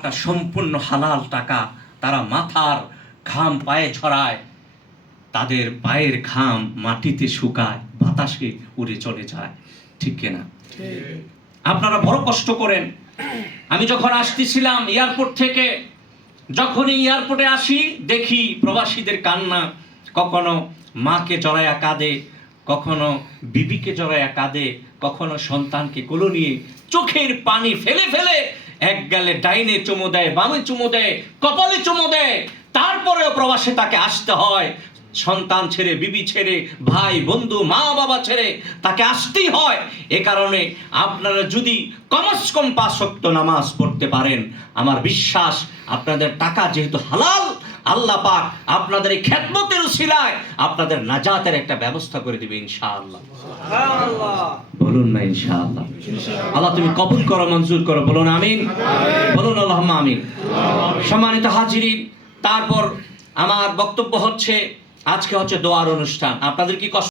টাকা সম্পূর্ণ হালাল টাকা, তারা মাথার ঘাম পায়ে ঝরায়, তাদের পায়ের ঘাম মাটিতে শুকায়, বাতাসে উড়ে চলে যায়, ঠিক কিনা? আপনারা বড় কষ্ট করেন। আমি যখন আসতেছিলাম এয়ারপোর্ট থেকে, যখনই এয়ারপোর্টে আসি দেখি প্রবাসীদের কান্না, কখনো মাকে জড়ায়া কাঁদে, কখনো বিবিকে জড়ায়া কাঁদে, কখনো সন্তানকে কোলে নিয়ে চোখের পানি ফেলে ফেলে এক গালে ডাইনে চুমু দেয়, বামে চুমু দেয়, কপালে চুমু দেয়, তারপরেও প্রবাসে তাকে আসতে হয়। সন্তান ছেড়ে, বিবি ছেড়ে, ভাই বন্ধু মা বাবা ছেড়ে তাকে আসতেই হয়। এ কারণে আপনারা যদি কমস কম 5 ওয়াক্ত নামাজ পড়তে পারেন, আমার বিশ্বাস আপনাদের টাকা যেহেতু হালাল, আল্লাহ পাক আপনাদের এই খেদমতের উসিলায় আপনাদের নাজাতের একটা ব্যবস্থা করে দিবে ইনশাআল্লাহ। বলুন না ইনশাআল্লাহ। আল্লাহ তুমি কবুল করো, মঞ্জুর করো, বলুন আমিন। বলুন আল্লাহুম্মা আমিন। সম্মানিত হাজিরিন, তারপর আমার বক্তব্য হচ্ছে, আজকে হচ্ছে দোয়ার অনুষ্ঠান। আপনাদের কি কষ্ট